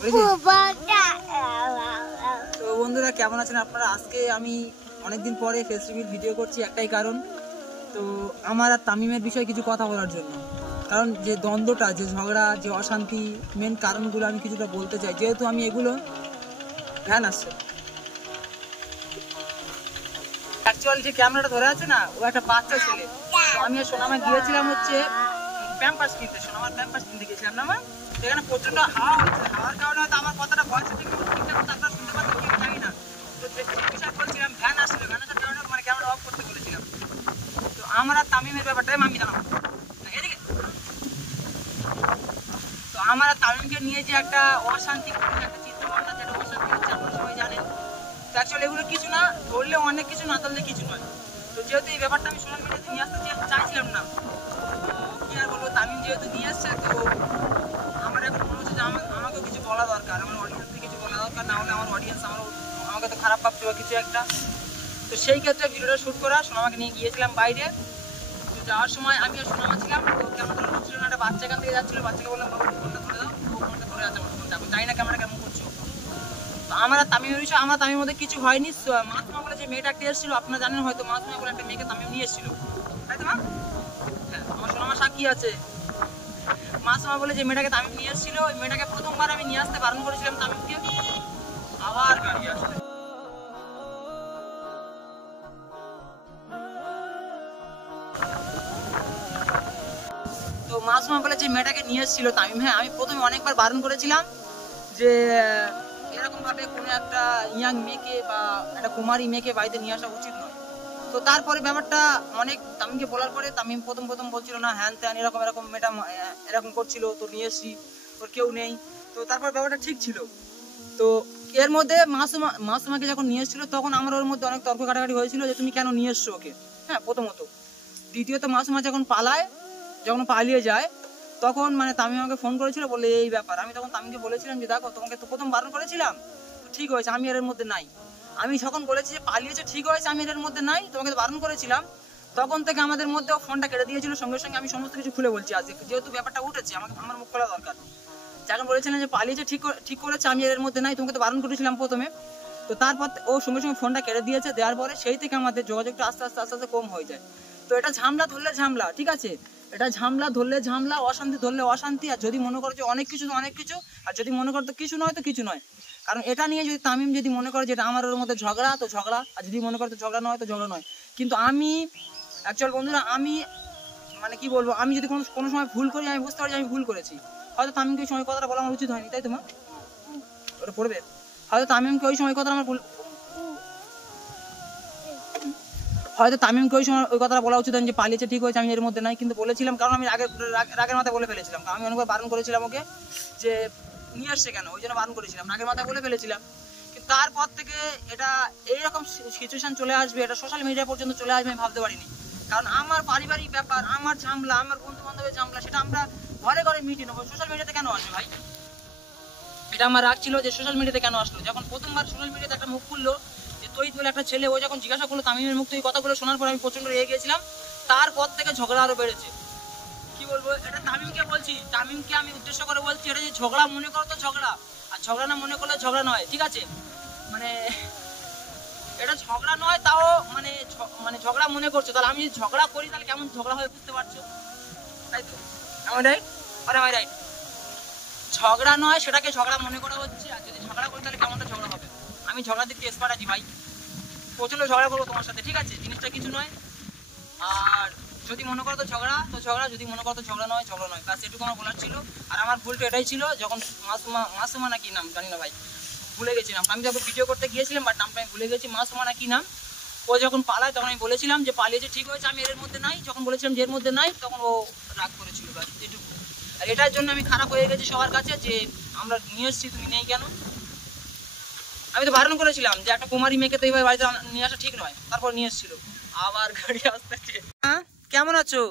তো বন্ধুরা কেমন আছেন আপনারা? আজকে আমি অনেকদিন পরে ফেস রিভিল ভিডিও করছি, একটাই কারণ, তো আমার আর তামিমের বিষয়ে কিছু কথা বলার জন্য। কারণ যে দ্বন্দ্বটা, যে ঝগড়া, যে অশান্তি, মেন কারণগুলো আমি কিছুটা বলতে চাই, যেহেতু আমি এগুলো ভ্যান আসছে। অ্যাকচুয়ালি যে ক্যামেরাটা ধরে আছে না, ও একটা বাচ্চা ছেলে। তো আমি আর সোনামা গিয়েছিলাম হচ্ছে প্যাম্পাস কিনতে, সোনামার প্যাম্পাস কিনতে গিয়েছিলাম না মা। সেখানে প্রচন্ড হাওয়া হচ্ছে, হাওয়ার কারণে হয়তো আমার কথাটা ভয়েসের দিকে ঠিকঠাক মতো আপনারা শুনতে পাচ্ছেন কি জানি না। তো যে বিষয় বলছিলাম, ভ্যান আসছিল, ভ্যান আসার কারণে মানে ক্যামেরা অফ করতে বলেছিলাম। তো আমার আর তামিমের ব্যাপারটাই আমি জানাবো এদিকে। তো আমার আর তামিমকে নিয়ে যে একটা অশান্তি, একটা চিন্তা ভাবনা, যেটা অশান্তি হচ্ছে আপনারা সবাই জানেন। তো অ্যাকচুয়ালি এগুলো কিছু না, ধরলে অনেক কিছু, না ধরলে কিছু নয়। তো যেহেতু এই ব্যাপারটা আমি সোশ্যাল মিডিয়াতে নিয়ে আসতে চাইছিলাম না, কি আর বলবো, তামিম যেহেতু নিয়ে আসছে, তো আমার এখন মনে হচ্ছে যে আমাকেও কিছু বলা দরকার, আমার অডিয়েন্সকে কিছু বলা দরকার, না হলে আমার অডিয়েন্স আমাকে তো খারাপ ভাবছে বা কিছু একটা। তো সেই ক্ষেত্রে ভিডিওটা শ্যুট করা, সোনামাকে নিয়ে গিয়েছিলাম বাইরে। তো যাওয়ার সময় আমি আর সোনামা ছিলাম, তো ক্যামেরা ধরে ছিল না, একটা বাচ্চা এখান থেকে যাচ্ছিলো, বাচ্চাকে বললাম বাবা ফোনটা ধরে দাও, তো ফোনটা ধরে আছে আমার ফোনটা, আমি জানি না ক্যামেরা কেমন করছো। তো আমার আর তামিমের বিষয়ে, আমার তামিমের মধ্যে কিছু হয়নি। মাসুমা বলে যে মেয়েটা একটা এসেছিল, আপনারা জানেন হয়তো, মাসুমা বলে একটা মেয়েকে তামিম নিয়ে এসেছিল, তাই তো মা? হ্যাঁ, আমার সোনামা সাক্ষী আছে। মাসুমা বলে যে মেয়েটাকে তামিম নিয়ে এসেছিল, ওই মেয়েটাকে প্রথমবার আমি নিয়ে আসতে বারণ করেছিলাম তামিমকে, আবার গাড়ি আসছে। তো মাসুমা বলে যে মেয়েটাকে নিয়ে এসেছিল তামিম, হ্যাঁ আমি প্রথমে অনেকবার বারণ করেছিলাম যে এরকম ভাবে কোনো একটা ইয়াং মেয়েকে বা একটা কুমারী মেয়েকে বাড়িতে নিয়ে আসা উচিত নয়। তো তারপরে ব্যাপারটা অনেক তামিমকে বলার পরে তামিম প্রথম বলছিল না হ্যান ত্যান, এরকম এরকম মেয়েটা এরকম করছিল, তো নিয়ে এসছি, ওর কেউ নেই। তো তারপর ব্যাপারটা ঠিক ছিল। তো এর মধ্যে মাসুমাকে যখন নিয়ে এসেছিল, তখন আমার ওর মধ্যে অনেক তর্ক কাটাকাটি হয়েছিল যে তুমি কেন নিয়ে এসছো ওকে, হ্যাঁ প্রথমত। দ্বিতীয়ত মাসুমা যখন পালিয়ে যায়, তখন মানে তামিম আমাকে ফোন করেছিল, বলে এই ব্যাপার। আমি তখন তামিমকে বলেছিলাম যে দেখো, তোমাকে তো প্রথম বারণ করেছিলাম, ঠিক হয়েছে, আমি এর মধ্যে নাই। আমি যখন বলেছি যে পালিয়েছে, ঠিক হয়েছে, আমি এর মধ্যে নাই, তোমাকে তো বারণ করেছিলাম। তখন থেকে আমাদের মধ্যে ফোনটা কেটে দিয়েছিল, সঙ্গে সঙ্গে আমি সমস্ত কিছু খুলে বলছি আজকে, যেহেতু ব্যাপারটা উঠেছে, আমার মুখ খোলা দরকার। যখন বলেছিলেন যে পালিয়েছে, ঠিক করেছে, আমি এর মধ্যে নাই, তোমাকে তো বারণ করেছিলাম প্রথমে। তো তারপর ও সঙ্গে সঙ্গে ফোনটা কেটে দিয়েছে, দেওয়ার পরে সেই থেকে আমাদের যোগাযোগটা আস্তে আস্তে কম হয়ে যায়। তো এটা ঝামেলা ধরলে ঝামেলা, ঠিক আছে, এটা ঝামেলা ধরলে ঝামেলা, অশান্তি ধরলে অশান্তি। আর যদি মনে করো যে অনেক কিছু, আর যদি মনে করো তো কিছু নয়, তো কিছু নয়। কারণ এটা নিয়ে যদি তামিম যদি মনে করে যেটা আমার ওর মধ্যে ঝগড়া, তো ঝগড়া, আর যদি মনে করো তো ঝগড়া নয়, তো ঝগড়া নয়। কিন্তু আমি অ্যাকচুয়াল বন্ধুরা, আমি মানে কি বলবো, আমি যদি কোনো সময় ভুল করি, আমি বুঝতে পারি আমি ভুল করেছি। হয়তো তামিমকে ওই সময় কথাটা বলা আমার উচিত হয়নি, তাই তোমার ওটা পড়বে, হয়তো তামিমকে ওই সময় কথাটা ওই কথাটা বলা উচিত যে পালিয়েছে, ঠিক হয়েছে, আমি এর মধ্যে নাই। কিন্তু বলেছিলাম, কারণ আমি রাগের মাথায় বলে ফেলেছিলাম। আমি অনেকবার বারণ করেছিলাম ওকে যে নিয়ে আসছে কেন, ওই জন্য বারণ করেছিলাম, রাগের মাথায় বলে ফেলেছিলাম। কিন্তু তারপর থেকে এটা এইরকম সিচুয়েশন চলে আসবে, এটা সোশ্যাল মিডিয়া পর্যন্ত চলে আসবে, আমি ভাবতে পারিনি। কারণ আমার পারিবারিক ব্যাপার, আমার ঝামেলা, আমার বন্ধু বান্ধবের ঝামেলা, সেটা আমরা ঘরে ঘরে মিটিয়ে নেবো, সোশ্যাল মিডিয়াতে কেন আসবে ভাই? এটা আমার রাগ ছিল যে সোশ্যাল মিডিয়াতে কেন আসলো। যখন প্রথমবার সোশ্যাল মিডিয়াতে একটা মুখ খুললো যে তৈরি বলে একটা ছেলে, ও যখন জিজ্ঞাসা করলো তামিমের মুখ থেকে কথাগুলো শোনার পর আমি প্রচন্ড রেগে গিয়েছিলাম। তারপর থেকে ঝগড়া আরো বেড়েছে। কি বলবো, এটা তামিমকে বলছি, তামিমকে আমি উদ্দেশ্য করে বলছি, এটা যে ঝগড়া মনে করো তো ঝগড়া, আর ঝগড়া না মনে করলে ঝগড়া নয়, ঠিক আছে, মানে এটা ঝগড়া নয়, তাও মানে ঝগড়া মনে করছো, তাহলে আমি যদি ঝগড়া করি তাহলে কেমন ঝগড়া হয় বুঝতে পারছো, তাই তো? আমার রাইট, আমার রাইট, ঝগড়া নয় সেটাকে ঝগড়া মনে করা হচ্ছে। আর যদি ঝগড়া করি তাহলে কেমনটা ঝগড়া হবে? আমি ঝগড়া দিতে এক্সপার্ট আছি ভাই, প্রচন্ড ঝগড়া করবো তোমার সাথে, ঠিক আছে, জিনিসটা কিছু নয়। আর যদি মনে করো তো ঝগড়া, তো ঝগড়া, যদি মনে করো তো ঝগড়া নয়, ব্যাস এটুকু আমার বলার ছিল। আর আমার ভুলটা এটাই ছিল, যখন মাসুমা না কি নাম জানি না ভাই, ভুলে গেছিলাম, আমি যখন ভিডিও করতে গিয়েছিলাম বাট নামটা আমি ভুলে গেছি, মাসুমা না কি নাম, ও যখন পালায় তখন আমি বলেছিলাম যে পালিয়েছে, ঠিক হয়েছে, আমি এর মধ্যে নাই। যখন বলেছিলাম যে এর মধ্যে নাই, তখন ও রাগ করেছিল, ব্যাস এটুকু। আর এটার জন্য আমি খারাপ হয়ে গেছি সবার কাছে যে আমরা নিয়ে এসেছি, তুমি নেই কেন? আমি তো বারণ করেছিলাম যে একটা কুমারী মেয়েকে তো এইভাবে বাড়িতে নিয়ে আসা ঠিক নয়, তারপর নিয়ে এসেছিল, আবার গাড়ি আসতেছে। হ্যাঁ কেমন আছো?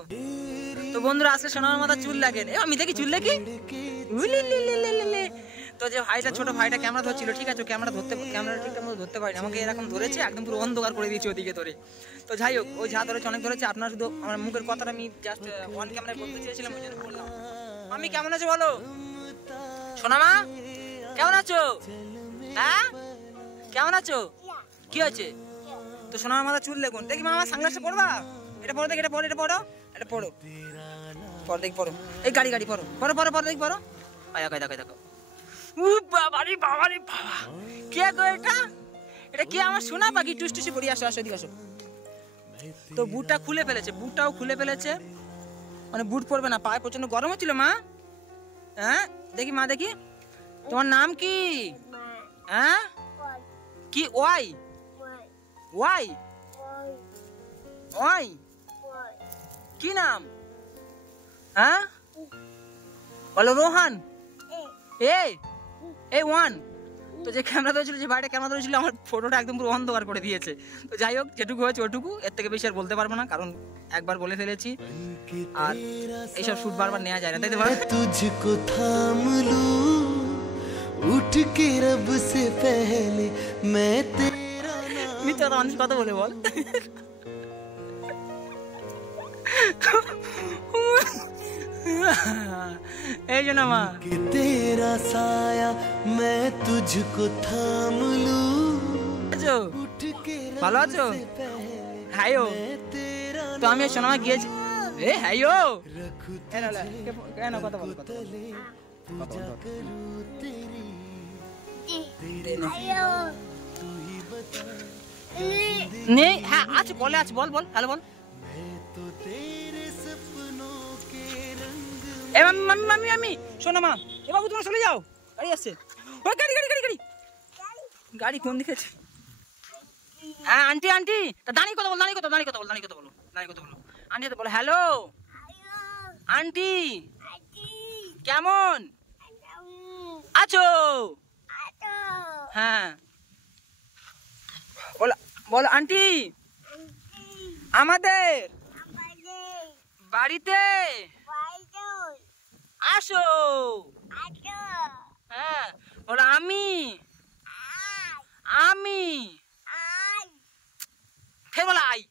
তো বন্ধুরা আজকে সোনার মাথা চুল লাগেন, আমি দেখি চুল লাগি। তো যে ভাইটা, ছোট ভাইটা ক্যামেরা ধরছিল, ঠিক আছে, ক্যামেরা ঠিকঠাক মতো ধরতে পারিনি, আমাকে এরকম ধরেছে, একদম পুরো অন্ধকার করে দিয়েছে ওদিকে ধরে। তো যাই হোক, ওই যা ধরেছে অনেক ধরেছে, আপনার শুধু আমার মুখের কথাটা আমি জাস্ট অন ক্যামেরায় বলতে চেয়েছিলাম, ওই জন্য বললাম। আমি কেমন আছো বলো সোনামা, কেমন আছো? হ্যাঁ কেমন আছো? কি হয়েছে? তো সোনার মাথা চুল দেখুন। দেখি মা আমার সানগ্লাসটা পরবা? এটা পরো দেখি, এটা পরো, এটা পরো, এটা পরো, পরো দেখি, পরো। এই গাড়ি গাড়ি পরো, পরো পরো পরো দেখি, পরো। দেখো দেখো দেখো। উ বাবা রে বাবা রে বাবা, কে গো এটা? এটা কি আমার সোনা পাখি? টুসটুসি পড়ি, আসো আসো এদিকে আসো। তো বুটটা খুলে ফেলেছে, বুটটাও খুলে ফেলেছে, মানে বুট পরবে না, পায়ে প্রচন্ড গরম হচ্ছিল মা। হ্যাঁ দেখি মা দেখি, তোমার নাম কি? হ্যাঁ কি? ওয়াই ওয়াই ওয়াই কি নাম? হ্যাঁ বলো। রোহান। এই ওয়ান। তো যে ক্যামেরা ধরেছিল, যে বাইরে ক্যামেরা ধরেছিল, আমার ফটোটা একদম পুরো অন্ধকার করে দিয়েছে। তো যাই হোক, যেটুকু হয়েছে ওটুকু, এর থেকে বেশি আর বলতে পারবো না, কারণ একবার বলে ফেলেছি আর এইসব শুট বারবার নেওয়া যায় না, তাই তো? तुझको थाम लूं उठ के रब से पहले मैं तेरा মিথ্যা কথা মানুষ কথা বলে বল। এই জন্য মা कि तेरा साया मैं तुझको थाम लूं उठ के ভালো रब আছো? से पहले হাইও। मैं तेरा তো আমি সোনামা গিয়েছি। এ হাইও रखूं কেন কথা বল, কথা বল। तले पूजा करूं तेरी तू ही बता নেই, হ্যাঁ আছে, বলে আছে, বল বল, হ্যালো বল। मैं तो तेरे सपनों के रंग এ মামি মামি মামি মামি, শোনো মা, এ বাবু তোমরা চলে যাও, গাড়ি আসছে। ওই গাড়ি গাড়ি গাড়ি গাড়ি গাড়ি কোন দিকে আছে? হ্যাঁ আন্টি আন্টি, তা দাঁড়িয়ে কথা বল, দাঁড়িয়ে কথা, দাঁড়িয়ে কথা বল, দাঁড়িয়ে কথা বলো, দাঁড়িয়ে কথা বলো। আন্টি তো বলো হ্যালো। আন্টি কেমন আছো? হ্যাঁ বলো বলো আন্টি। আমাদের বাড়িতে আসো। হ্যাঁ বলো আমি আমি ফের বলো আই।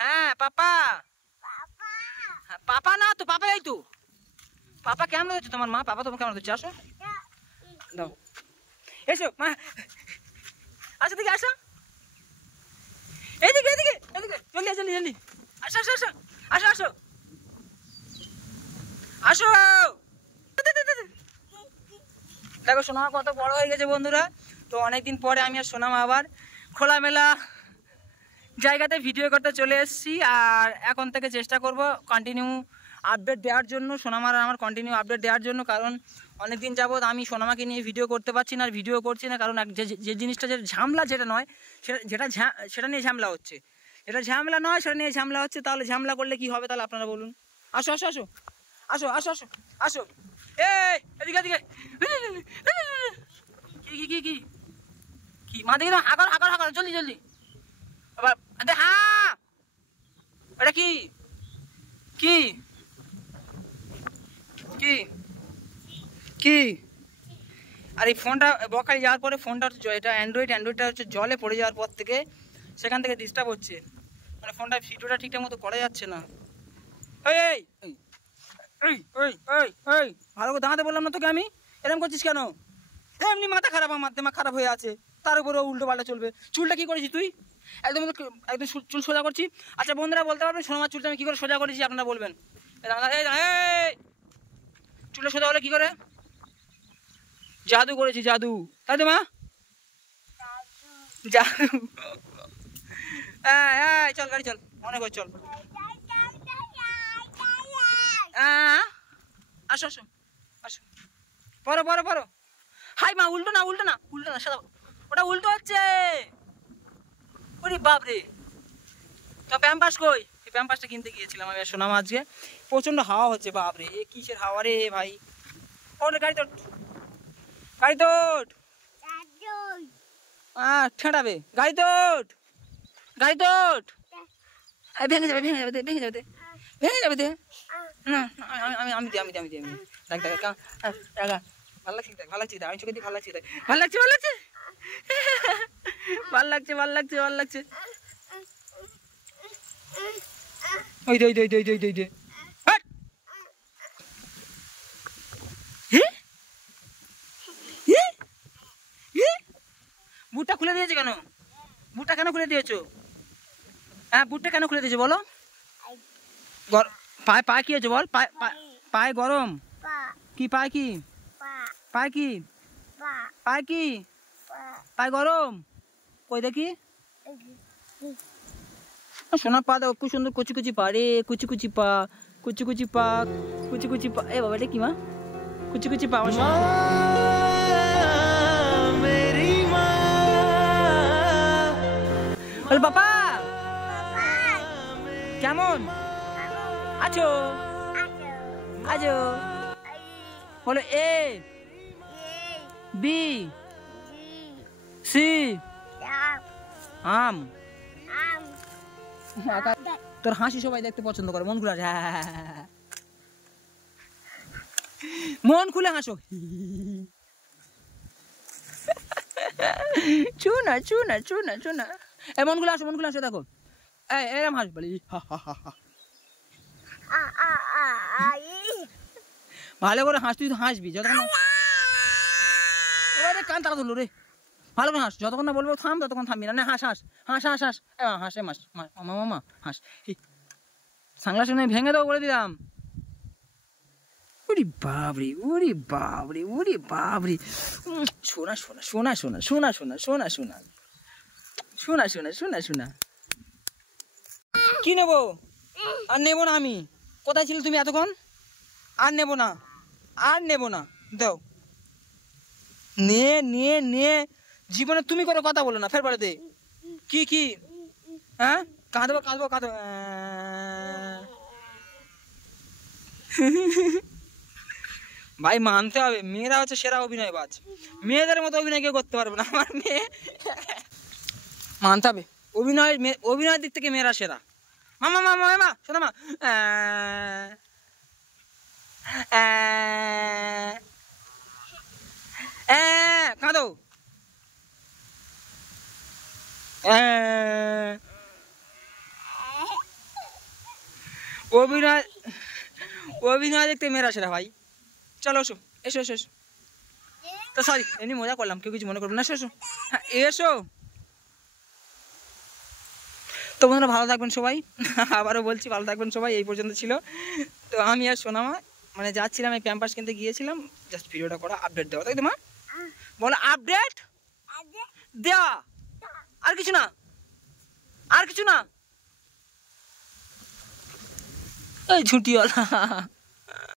হ্যাঁ পাপা। হ্যাঁ, পাপা না তো, পাপা এই তো। পাপা কেমন হচ্ছে তোমার মা? পাপা তোমার কেমন হচ্ছে? আসো দাও, এসো মা, আসো দিকে, আসো এইদিকে এদিকে এদিকে, জলদি জলদি জলদি, আসো আসো আসো আসো আসো আসো। দেখো সোনামা কত বড় হয়ে গেছে বন্ধুরা। তো অনেকদিন পরে আমি আর সোনামা আবার খোলামেলা জায়গাতে ভিডিও করতে চলে এসেছি। আর এখন থেকে চেষ্টা করব কন্টিনিউ আপডেট দেওয়ার জন্য, সোনামার আমার কন্টিনিউ আপডেট দেওয়ার জন্য। কারণ অনেকদিন যাবৎ আমি সোনামাকে নিয়ে ভিডিও করতে পারছি না, আর ভিডিও করছি না, কারণ যে জিনিসটা, যে ঝামেলা যেটা নয় সেটা নিয়ে ঝামেলা হচ্ছে। এটা ঝামেলা নয়, সেটা নিয়ে ঝামেলা হচ্ছে। তাহলে ঝামেলা করলে কি হবে? তাহলে আপনারা বলুন। আসো আসো আসো আসো আসো আসো আসো, এই এদিকে এদিকে। কি কি কি কি কি মা দেখি, হাগর হাগর হাগর, জলদি জলদি। আবার হ্যাঁ, এটা কি কি কি কি? আর এই ফোনটা বকাই যাওয়ার পরে, ফোনটা হচ্ছে এটা অ্যান্ড্রয়েডটা হচ্ছে জলে পড়ে যাওয়ার পর থেকে সেখান থেকে ডিস্টার্ব হচ্ছে, মানে ফোনটা ভিডিওটা ঠিকঠাক মতো করা যাচ্ছে না। এই এই এই এই এই এই ভালো করে দাঁড়াতে বললাম না তোকে আমি? এরকম করছিস কেন? এমনি মাথা খারাপ, আমার দিমাগ খারাপ হয়ে আছে, তার উপরে উল্টো পাল্টা চলবে। চুলটা কি করেছিস তুই? একদম একদম চুল সোজা করছি। আচ্ছা বন্ধুরা বলতে পারবেন সোনামার চুলটা আমি কী করে সোজা করেছি? আপনারা বলবেন। চুলটা সোজা হলে কী করে? জাদু করেছি, জাদু, তাই তো মা? জাদু। হ্যাঁ হ্যাঁ চল গাড়ি চল, অনেক হয়ে চল। আসো আসো আসো, পড়ো পড়ো পড়ো। হাই মা, উল্টো না উল্টো না উল্টো না, সাদা ওটা উল্টো হচ্ছে। ওরে বাপ রে, তো প্যাম্পাস কই? এই প্যাম্পাসটা কিনতে গিয়েছিলাম আমি আর সোনামা আজকে। প্রচন্ড হাওয়া হচ্ছে, বাপ রে, এ কিসের হাওয়া রে ভাই? ওরে গাড়ি তোট, গাড়ি তোট, ঠেঁটাবে, গাড়ি তোট, গাড়ি তোট। ভেঙে যাবে ভেঙে যাবে, ভেঙে যাবে, ভেঙে যাবে দে। না আমি আমি দিই আমি দিই আমি দিই আমি দেখ দেখ ভালো লাগছে, দেখ ভালো লাগছে, আমি চোখে দিই, ভালো লাগছে, দেখ ভালো লাগছে, ভালো লাগছে, ভালো লাগছে, ভালো লাগছে, ভালো লাগছে। ওই দই দই দই দই দই দই। বুটটা খুলে দিয়েছে কেন? বুটটা কেন খুলে দিয়েছো? হ্যাঁ, বুটটা কেন খুলে দিয়েছো বলো? পায়ে পায়ে কি হয়েছে বল? পায়ে গরম কি? পায়ে কি? পায়ে কি? পায়ে কি? পায়ে গরম? কই দেখি। সোনার পা দেখো খুব সুন্দর কুচি কুচি পা রে, কুচি কুচি পা, কুচি কুচি পা, কুচি কুচি পা। এ বাবা এটা কি মা? কুচি কুচি পা। मेरी माँ বল বাবা কেমন আছো? আছো বলো এ বি সি আম। তোর হাসি সবাই দেখতে পছন্দ করে, মন খুলে হাসে। মন খুলে হাসো। চুনা চুনা চুনা চুনা। এ মন খুলে হাসো, মন খুলে হাসো। দেখো এরম হাস বলি। ভালো করে হাস, তুই তো হাসবি যতক্ষণ। এবারে কান তাড়া ধরলো রে। ভালো করে হাস, যতক্ষণ না বলবো থাম ততক্ষণ থামবি না। হাস হাস হাস হাস হাস। হাসে মাস মামা মামা হাস। সাংলাসে নয় ভেঙে দেবো বলে দিলাম। ওরে বাবরে, ওরে বাবরে, ওরে বাবরে। শোনা শোনা শোনা শোনা শোনা শোনা শোনা শোনা শোনা শোনা শোনা শোনা। কি নেবো? আর নেবো না আমি। কোথায় ছিলে তুমি এতক্ষণ? আর নেবো না, আর নেবো না। দাও নিয়ে নিয়ে নিয়ে। জীবনে তুমি করে কথা বলো না, ফের বাড়িতে কি কি? হ্যাঁ কাঁদবো কাঁদবো কাঁদবো। ভাই মানতে হবে, মেয়েরা হচ্ছে সেরা অভিনয়বাজ। মেয়েদের মতো অভিনয় কেউ করতে পারবে না। আমার মেয়ে মানতে হবে, অভিনয়ের দিক থেকে মেয়েরা সেরা। মামা মামা মামা শোনা মা। কাঁদো। অভিনয় অভিনয় দেখতে মেয়েরা সেরা ভাই। চলো এসো এসো এসো এসো। তো সরি এমনি মজা করলাম, কেউ কিছু মনে করবে না। এসো এসো। হ্যাঁ এসো। তো বন্ধুরা ভালো থাকবেন সবাই। আবারও বলছি ভালো থাকবেন সবাই। এই পর্যন্ত ছিল। তো আমি আর সোনামা মানে যাচ্ছিলাম, এই প্যাম্পাস কিনতে গিয়েছিলাম। জাস্ট ভিডিওটা করা, আপডেট দেওয়া, তাই তো মা? বলো আপডেট দেওয়া, আর কিছু না, আর কিছু না। এই ঝুঁটিওয়ালা।